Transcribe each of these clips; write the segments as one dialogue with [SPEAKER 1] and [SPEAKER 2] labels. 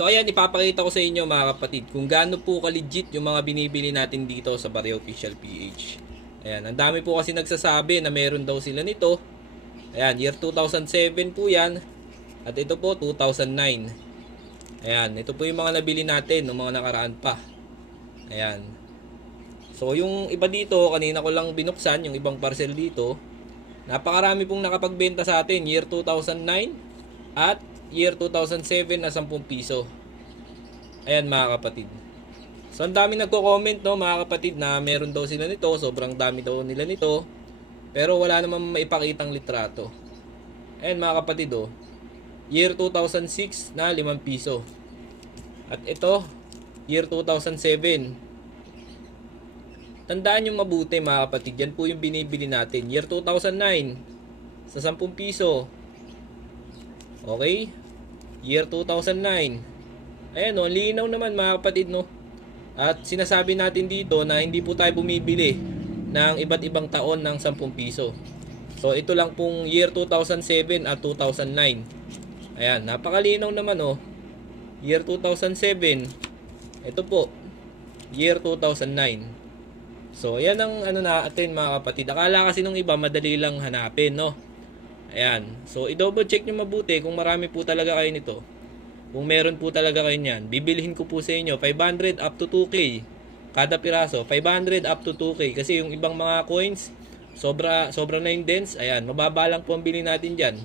[SPEAKER 1] So ayan, ipapakita ko sa inyo mga kapatid kung gaano po ka-legit yung mga binibili natin dito sa Barrio Official PH. Ayan, ang dami po kasi nagsasabi na meron daw sila nito. Ayan, year 2007 po yan. At ito po, 2009. Ayan, ito po yung mga nabili natin ng mga nakaraan pa. Ayan. So yung iba dito, kanina ko lang binuksan yung ibang parcel dito. Napakarami pong nakapagbenta sa atin year 2009 at year 2007 na 10 piso. Ayan mga kapatid. So ang dami nagko-comment no mga kapatid na meron daw sila nito, sobrang dami daw nila nito. Pero wala namang maipakitang litrato. Ayan mga kapatid oh. Year 2006 na 5 piso. At ito, year 2007 Tandaan yung mabuti mga kapatid, yan po yung binibili natin. Year 2009, sa 10 piso. Okay? Year 2009. Ayan o, linaw naman mga kapatid no. At sinasabi natin dito na hindi po tayo bumibili ng iba't ibang taon ng 10 piso. So ito lang pong year 2007 at 2009. Ayan, napakalinaw naman oh. Year 2007. Ito po, year 2009. So, yan ang ano natin mga kapatid. Akala kasi nung iba madali lang hanapin, no? Ayan. So, i-double check nyo mabuti kung marami po talaga kayo nito. Kung meron po talaga kayo niyan, bibilihin ko po sa inyo 500 up to 2k kada piraso. 500 up to 2k kasi yung ibang mga coins sobra sobra na yung dense. Ayan, mababa lang po ang bili natin diyan.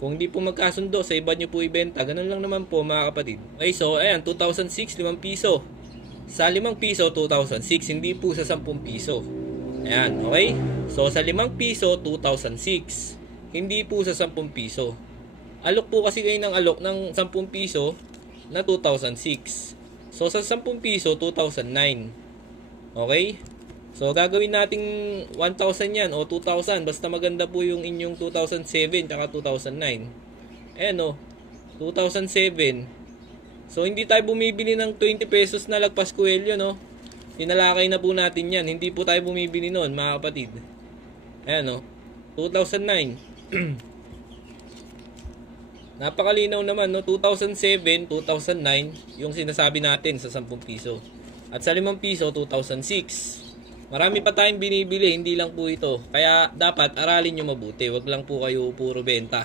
[SPEAKER 1] Kung hindi po magkasundo sa iba nyo po ibenta, ganun lang naman po mga kapatid. Okay, so ayan, 2006, 5 piso. Sa 5 piso, 2006. Hindi po sa 10 piso. Ayan, okay? So, sa 5 piso, 2006. Hindi po sa 10 piso. Alok po kasi kayo ng alok ng 10 piso na 2006. So, sa 10 piso, 2009. Okay? So, gagawin nating 1,000 yan o 2,000. Basta maganda po yung inyong 2007 tsaka 2009. Ayan o. 2007. So, hindi tayo bumibili ng 20 pesos na lagpas kuwelyo, no? Tinalakay na po natin yan. Hindi po tayo bumibili noon, mga kapatid. Ayan, no? 2009. Napakalinaw naman, no? 2007, 2009, yung sinasabi natin sa 10 piso. At sa 5 piso, 2006. Marami pa tayong binibili, hindi lang po ito. Kaya dapat aralin nyo mabuti. Huwag lang po kayo puro benta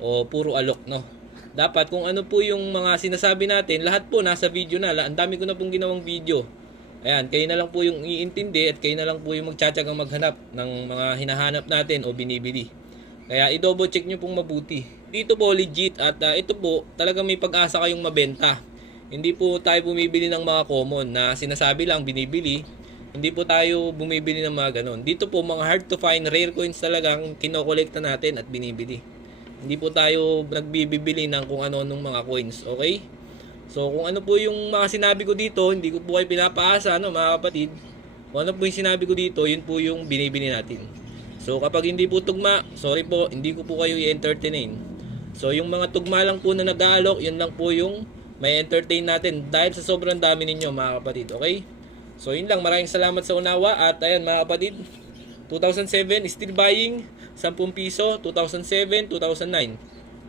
[SPEAKER 1] o puro alok, no? Dapat kung ano po yung mga sinasabi natin, lahat po nasa video na. Ang dami ko na pong ginawang video. Ayan, kayo na lang po yung iintindi at kayo na lang po yung magtsatsagang maghanap ng mga hinahanap natin o binibili. Kaya i-double check nyo pong mabuti. Dito po legit at uh, ito po talaga may pag-asa kayong mabenta. Hindi po tayo bumibili ng mga common na sinasabi lang binibili. Hindi po tayo bumibili ng mga ganun. Dito po mga hard to find rare coins talagang kinokolekta natin at binibili. Hindi po tayo nagbibili ng kung ano nung mga coins, okay? So kung ano po yung mga sinabi ko dito, hindi ko po kayo pinapaasa, no, mga kapatid. Kung ano po yung sinabi ko dito, yun po yung binibili natin. So kapag hindi po tugma, sorry po, hindi ko po kayo i-entertain. So yung mga tugma lang po na nag-aalok, yun lang po yung may entertain natin dahil sa sobrang dami ninyo mga kapatid, okay? So yun lang, maraming salamat sa unawa. At ayan mga kapatid, 2007 still buying 10 piso 2007 2009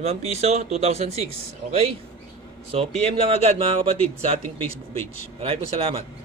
[SPEAKER 1] 5 piso 2006 okay? So PM lang agad mga kapatid sa ating Facebook page. Maraming po salamat